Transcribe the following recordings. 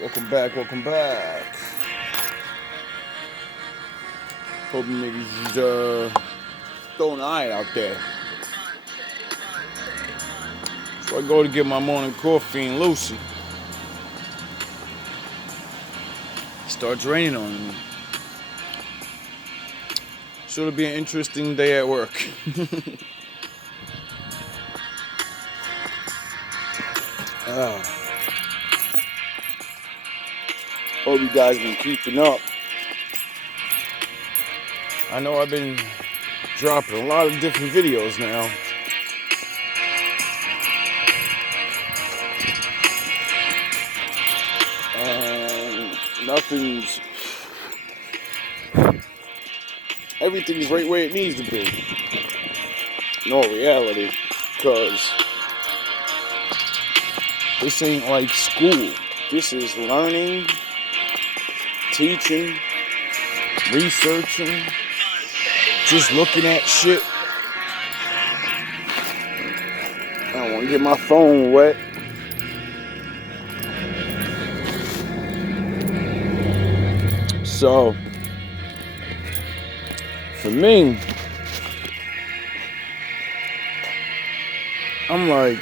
Welcome back, welcome back. Hope you niggas is throwing an eye out there. So I go to get my morning coffee in Lucy. It starts raining on me. So it'll be an interesting day at work. Hope you guys been keeping up. I know I've been dropping a lot of different videos now. And everything's right where it needs to be. In all reality, because this ain't like school. This is learning, teaching, researching, just looking at shit. I don't want to get my phone wet. So, for me, I'm like,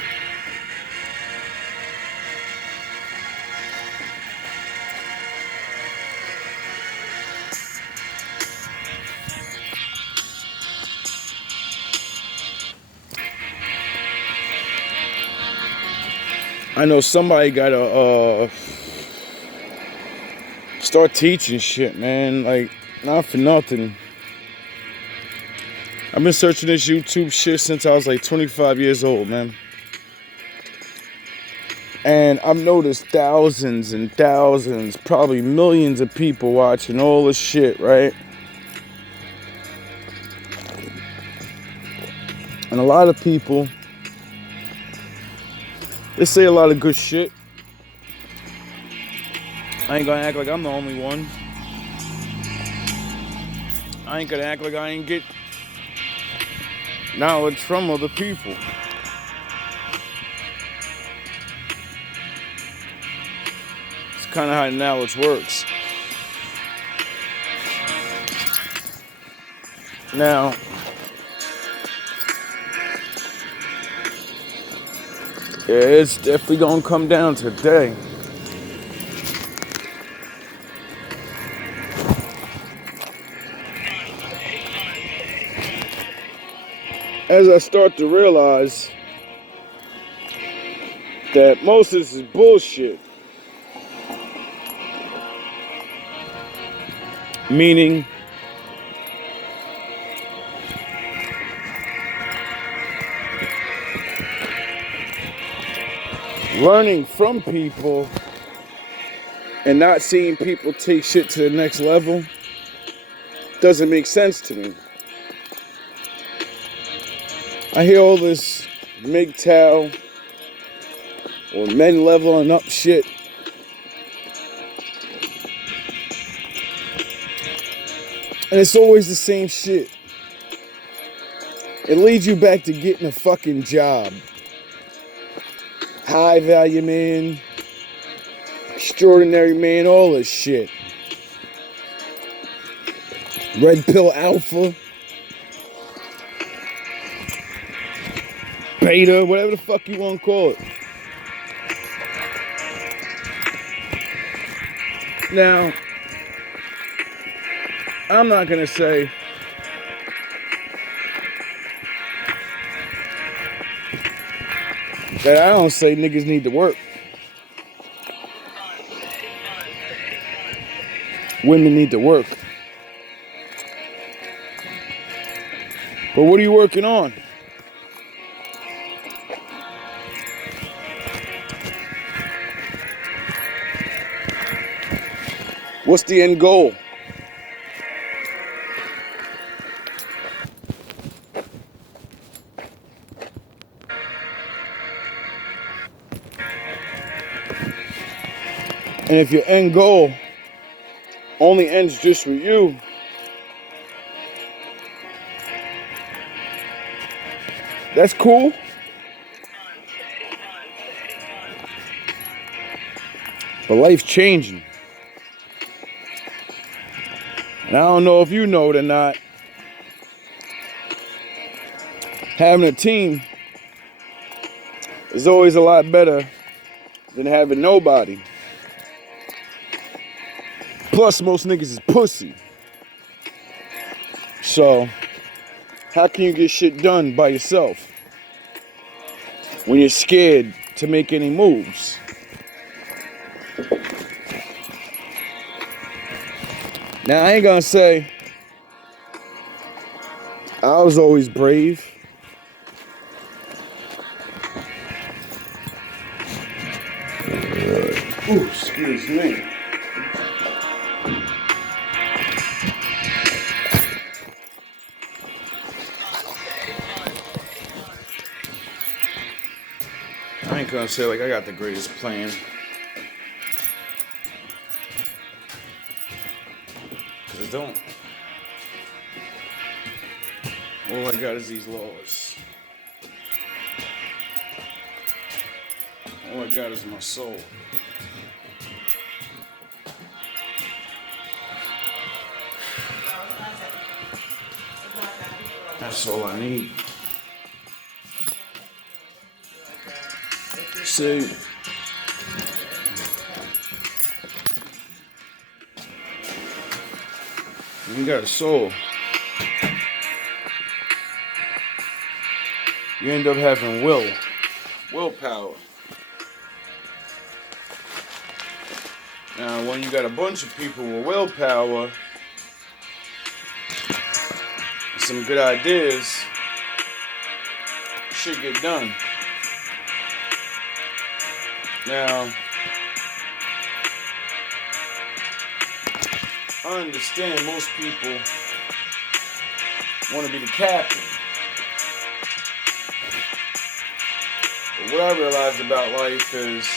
I know somebody gotta start teaching shit, man. Like, not for nothing. I've been searching this YouTube shit since I was like 25 years old, man. And I've noticed thousands and thousands, probably millions of people watching all this shit, right? And a lot of people, they say a lot of good shit. I ain't gonna act like I'm the only one. I ain't gonna act like I ain't get knowledge from other people. It's kind of how knowledge works. Now, yeah, it's definitely gonna come down today. As I start to realize that most of this is bullshit. Meaning, learning from people and not seeing people take shit to the next level doesn't make sense to me. I hear all this MGTOW or men leveling up shit. And it's always the same shit. It leads you back to getting a fucking job. High value man, extraordinary man, all this shit. Red pill alpha, beta, whatever the fuck you want to call it. Now, I'm not gonna say that I don't say niggas need to work. Women need to work. But what are you working on? What's the end goal? And if your end goal only ends just with you, that's cool. But life's changing. And I don't know if you know it or not, having a team is always a lot better than having nobody. Plus, most niggas is pussy. So, how can you get shit done by yourself when you're scared to make any moves? Now, I ain't gonna say I was always brave. Ooh, excuse me. I ain't gonna say like I got the greatest plan. Cause I don't. All I got is these laws. All I got is my soul. That's all I need. See, you got a soul. You end up having willpower. Now, when you got a bunch of people with willpower, some good ideas, shit get done. Now, I understand most people want to be the captain. But what I realized about life is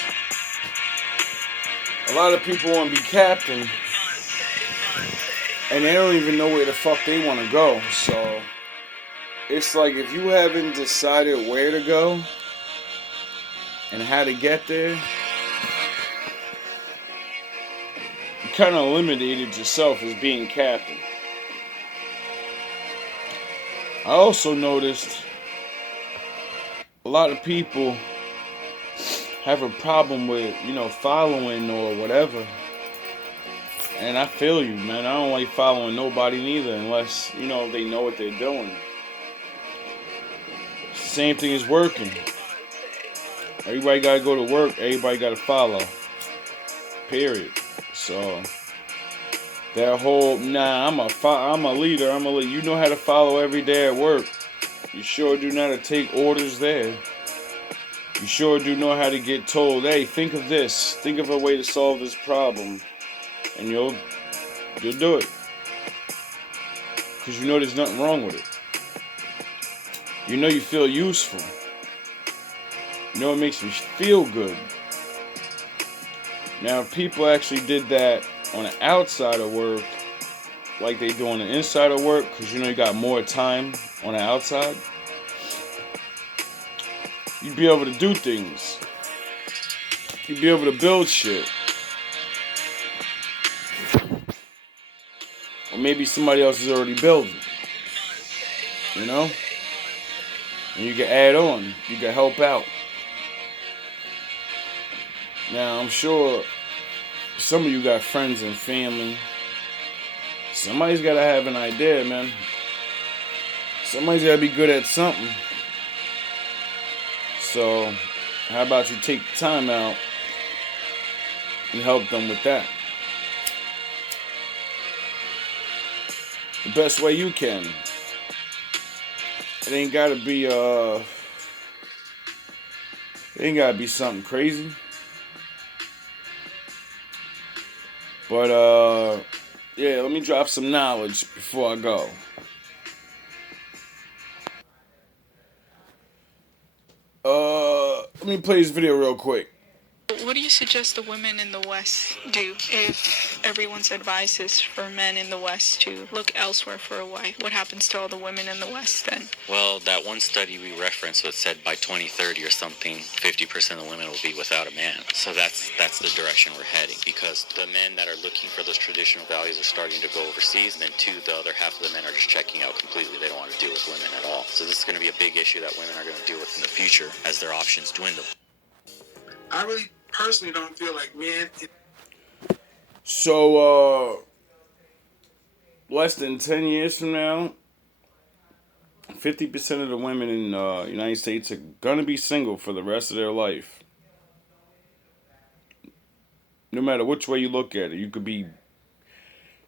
a lot of people want to be captain and they don't even know where the fuck they want to go. So it's like if you haven't decided where to go and how to get there, you kind of eliminated yourself as being captain. I also noticed a lot of people have a problem with, following or whatever. And I feel you, man. I don't like following nobody neither unless, they know what they're doing. Same thing as working. Everybody gotta go to work. Everybody gotta follow. Period. So that whole I'm a leader. You know how to follow every day at work. You sure do know how to take orders there. You sure do know how to get told, hey, think of this. Think of a way to solve this problem. And you'll do it. Because you know there's nothing wrong with it. You know you feel useful. You know it makes you feel good. Now, if people actually did that on the outside of work, like they do on the inside of work, because you got more time on the outside, you'd be able to do things. You'd be able to build shit. Or maybe somebody else is already building. And you can add on. You can help out. Now, I'm sure some of you got friends and family. Somebody's got to have an idea, man. Somebody's got to be good at something. So, how about you take the time out and help them with that? The best way you can. It ain't gotta be something crazy. But yeah, let me drop some knowledge before I go. Let me play this video real quick. What do you suggest the women in the West do if everyone's advice is for men in the West to look elsewhere for a wife? What happens to all the women in the West then? Well, that one study we referenced that said by 2030 or something, 50% of women will be without a man. So that's the direction we're heading, because the men that are looking for those traditional values are starting to go overseas, and then the other half of the men are just checking out completely. They don't want to deal with women at all. So this is going to be a big issue that women are going to deal with in the future as their options dwindle. I really personally don't feel like men. So, less than 10 years from now, 50% of the women in the United States are gonna be single for the rest of their life. No matter which way you look at it, you could be.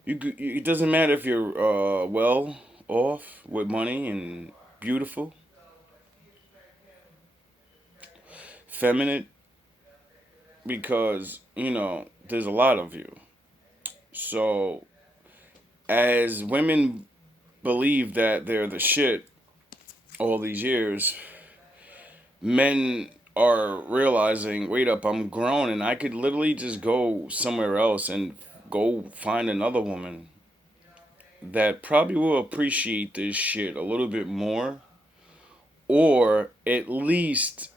You could, it doesn't matter if you're well off with money and beautiful, feminine, because there's a lot of you. So as women believe that they're the shit all these years, men are realizing, wait up, I'm grown and I could literally just go somewhere else and go find another woman that probably will appreciate this shit a little bit more. Or at least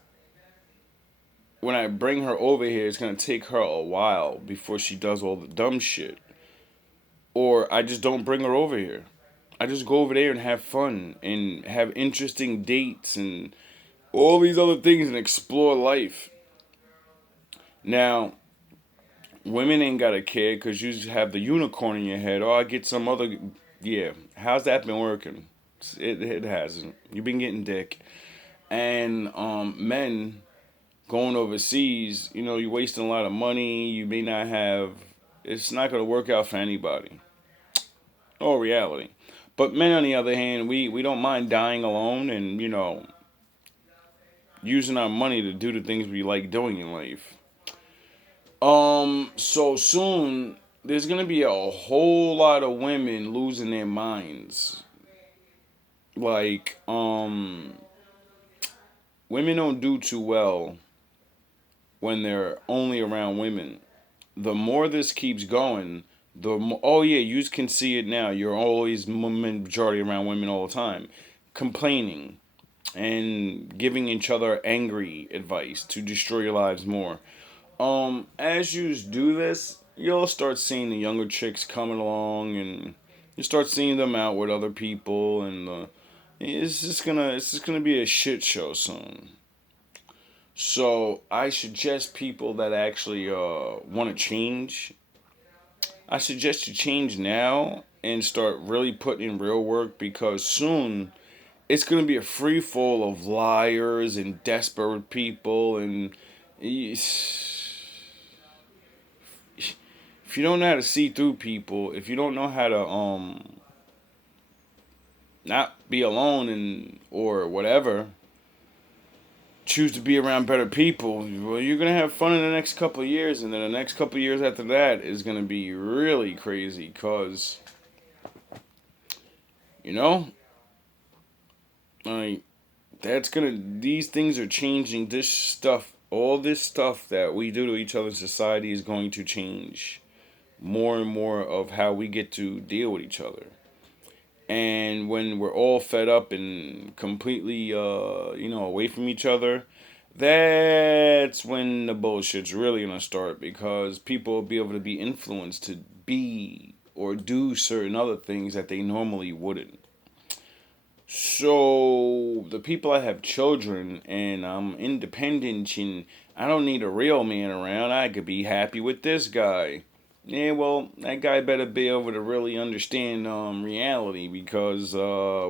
when I bring her over here, it's gonna take her a while before she does all the dumb shit. Or I just don't bring her over here. I just go over there and have fun and have interesting dates and all these other things and explore life. Now, women ain't gotta care because you just have the unicorn in your head. Oh, I get some other. Yeah, how's that been working? It hasn't. You've been getting dick. And men going overseas, you're wasting a lot of money. You may not have. It's not gonna work out for anybody. Or reality. But men, on the other hand, we don't mind dying alone and using our money to do the things we like doing in life. So soon there's gonna be a whole lot of women losing their minds. Like, women don't do too well when they're only around women. The more this keeps going, the more, oh yeah, you can see it now. You're always majority around women all the time, complaining and giving each other angry advice to destroy your lives more. As you do this, you'll start seeing the younger chicks coming along, and you start seeing them out with other people, and it's just gonna be a shit show soon. So I suggest people that actually want to change. I suggest you change now and start really putting in real work, because soon it's gonna be a free fall of liars and desperate people, and if you don't know how to see through people, if you don't know how to not be alone and or whatever, choose to be around better people, well, you're gonna have fun in the next couple of years, and then the next couple of years after that is gonna be really crazy, cause you know, like these things are changing. This stuff, all this stuff that we do to each other in society is going to change more and more of how we get to deal with each other. And when we're all fed up and completely away from each other, that's when the bullshit's really gonna start, because people will be able to be influenced to be or do certain other things that they normally wouldn't. So the people that have children and I'm independent and I don't need a real man around, I could be happy with this guy. Yeah, well, that guy better be able to really understand reality, because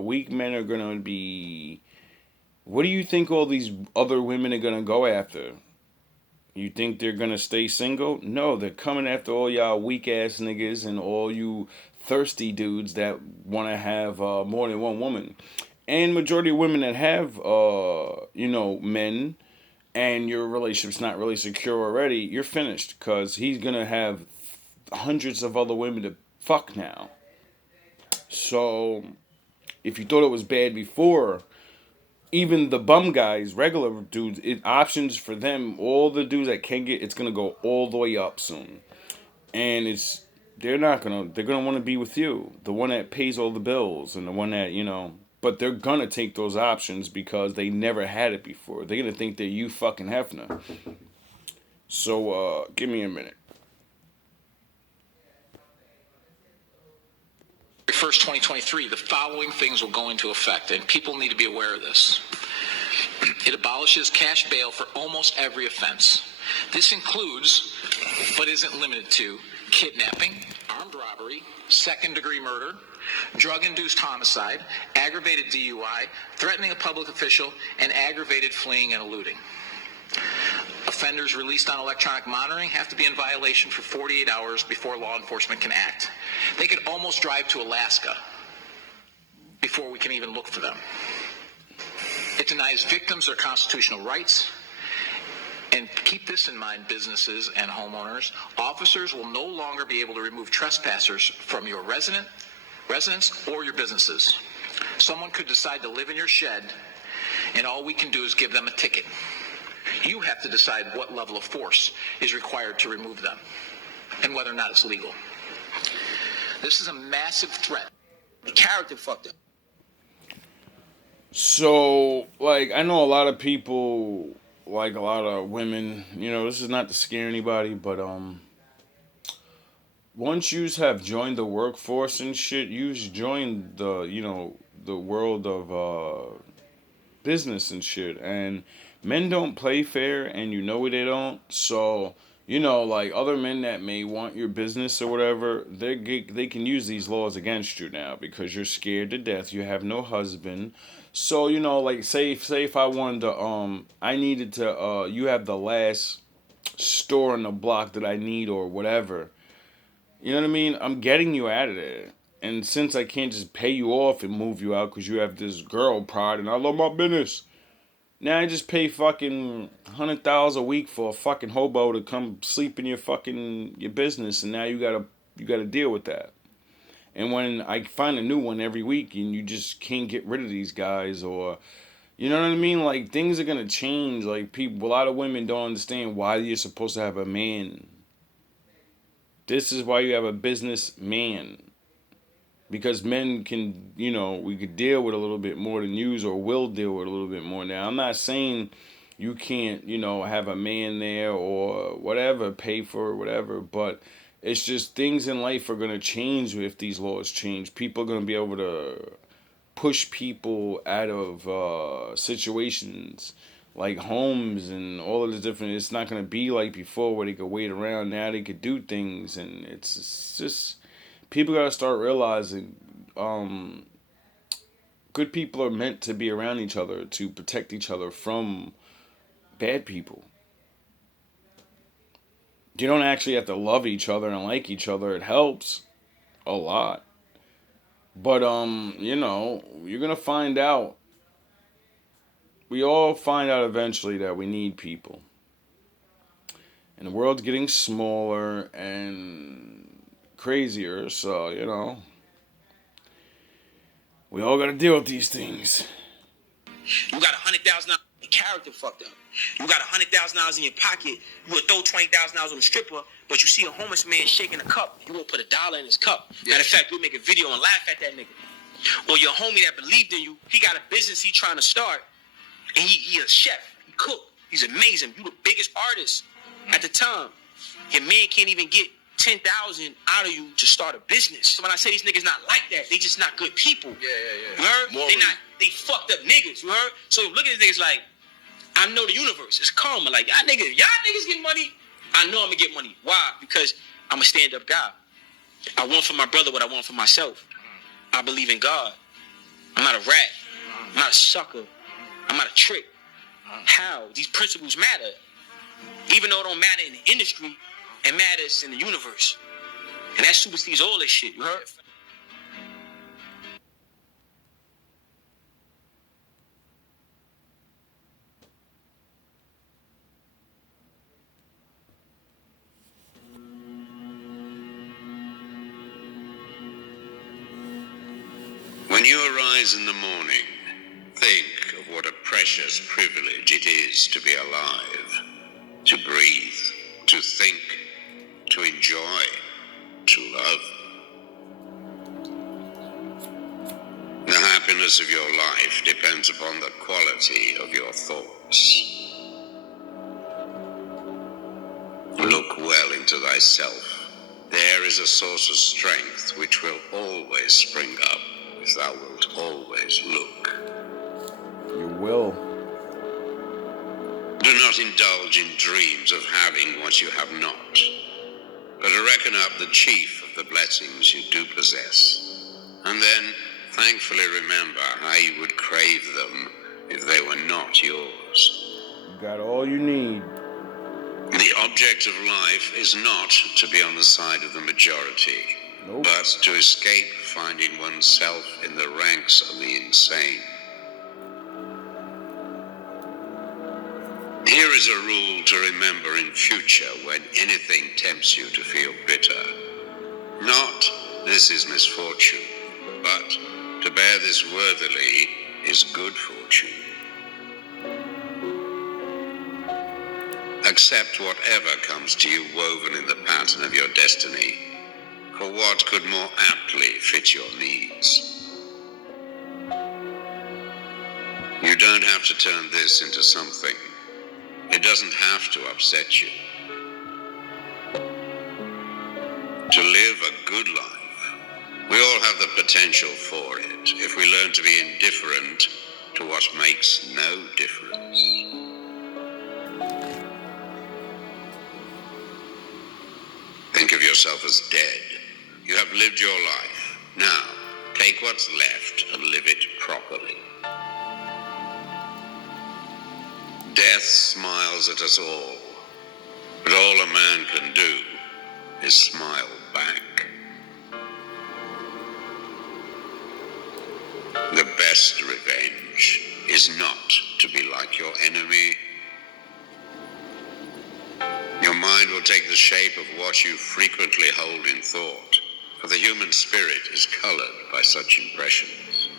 weak men are gonna be. What do you think all these other women are gonna go after? You think they're gonna stay single? No, they're coming after all y'all weak ass niggas and all you thirsty dudes that want to have more than one woman. And majority of women that have men, and your relationship's not really secure already, you're finished, because he's gonna have hundreds of other women to fuck now. So if you thought it was bad before, even the bum guys, regular dudes, options for them, all the dudes that can get, it's gonna go all the way up soon, and they're gonna want to be with you, the one that pays all the bills and the one that but they're gonna take those options because they never had it before. They're gonna think that you fucking Hefner. So give me a minute. 1st, 2023, the following things will go into effect, and people need to be aware of this. It abolishes cash bail for almost every offense. This includes, but isn't limited to, kidnapping, armed robbery, second-degree murder, drug-induced homicide, aggravated DUI, threatening a public official, and aggravated fleeing and eluding. Offenders released on electronic monitoring have to be in violation for 48 hours before law enforcement can act. They could almost drive to Alaska before we can even look for them. It denies victims their constitutional rights. And keep this in mind, businesses and homeowners. Officers will no longer be able to remove trespassers from your residence or your businesses. Someone could decide to live in your shed, and all we can do is give them a ticket. You have to decide what level of force is required to remove them and whether or not it's legal. This is a massive threat. The character fucked up. So, like, I know a lot of people, like a lot of women, this is not to scare anybody, but once you have joined the workforce and shit, you've joined the world of business and shit, and men don't play fair, and they don't. So, like other men that may want your business or whatever, they can use these laws against you now because you're scared to death. You have no husband. So, like say if I wanted to, I needed to, you have the last store on the block that I need or whatever. You know what I mean? I'm getting you out of there. And since I can't just pay you off and move you out because you have this girl pride and I love my business. Now I just pay fucking $100,000 a week for a fucking hobo to come sleep in your business, and now you gotta deal with that. And when I find a new one every week, and you just can't get rid of these guys, or you know what I mean, like things are gonna change. Like a lot of women don't understand why you're supposed to have a man. This is why you have a business man. Because men can, we could deal with a little bit more than yous, or will deal with a little bit more. Now, I'm not saying you can't, have a man there or whatever, pay for whatever, but it's just things in life are going to change if these laws change. People are going to be able to push people out of situations like homes and all of the different. It's not going to be like before where they could wait around. Now they could do things, and it's just. People gotta start realizing good people are meant to be around each other to protect each other from bad people. You don't actually have to love each other and like each other. It helps a lot. But you're gonna find out. We all find out eventually that we need people. And the world's getting smaller and crazier, so we all gotta deal with these things. You got $100,000 character fucked up. You got $100,000 in your pocket. You would throw $20,000 on a stripper, but you see a homeless man shaking a cup. You won't put $1 in his cup. Matter of fact, you'll make a video and laugh at that nigga. Or your homie that believed in you, he got a business he trying to start, and he a chef, he cook. He's amazing. You the biggest artist at the time. Your man can't even get 10,000 out of you to start a business. So when I say these niggas not like that, they just not good people. Yeah. You heard? They fucked up niggas. You heard? So look at these niggas like, I know the universe. It's karma. Like, y'all niggas get money. I know I'm gonna get money. Why? Because I'm a stand-up guy. I want for my brother what I want for myself. I believe in God. I'm not a rat. I'm not a sucker. I'm not a trick. How? These principles matter. Even though it don't matter in the industry, it matters in the universe. And that supersedes all this shit, you heard? When you arise in the morning, think of what a precious privilege it is to be alive, to breathe, to think, to enjoy, to love. The happiness of your life depends upon the quality of your thoughts. Look well into thyself. There is a source of strength which will always spring up if thou wilt always look. You will. Do not indulge in dreams of having what you have not, but reckon up the chief of the blessings you do possess, and then thankfully remember how you would crave them if they were not yours. You got all you need. The object of life is not to be on the side of the majority, but to escape finding oneself in the ranks of the insane. Here is a rule to remember in future when anything tempts you to feel bitter. Not, this is misfortune, but to bear this worthily is good fortune. Accept whatever comes to you woven in the pattern of your destiny, for what could more aptly fit your needs? You don't have to turn this into something. It doesn't have to upset you. To live a good life, we all have the potential for it if we learn to be indifferent to what makes no difference. Think of yourself as dead. You have lived your life. Now, take what's left and live it properly. Death smiles at us all, but all a man can do is smile back. The best revenge is not to be like your enemy. Your mind will take the shape of what you frequently hold in thought, for the human spirit is colored by such impressions.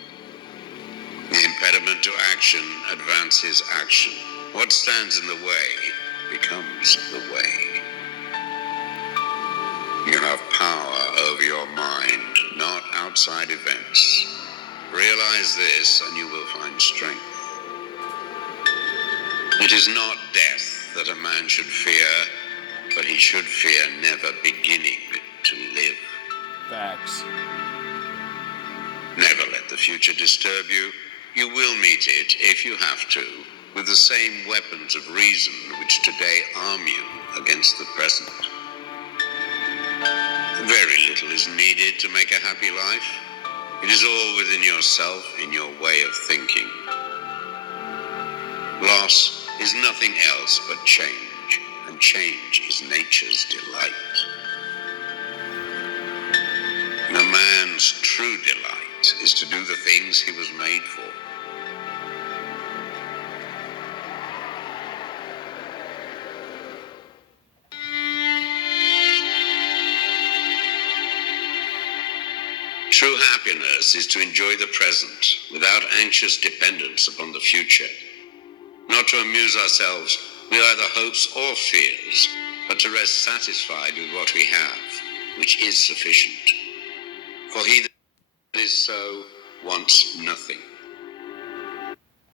The impediment to action advances action. What stands in the way becomes the way. You have power over your mind, not outside events. Realize this and you will find strength. It is not death that a man should fear, but he should fear never beginning to live. Facts. Never let the future disturb you. You will meet it, if you have to, with the same weapons of reason which today arm you against the present. Very little is needed to make a happy life. It is all within yourself, in your way of thinking. Loss is nothing else but change, and change is nature's delight. A man's true delight is to do the things he was made for. True happiness is to enjoy the present without anxious dependence upon the future. Not to amuse ourselves with either hopes or fears, but to rest satisfied with what we have, which is sufficient. For he that is so wants nothing.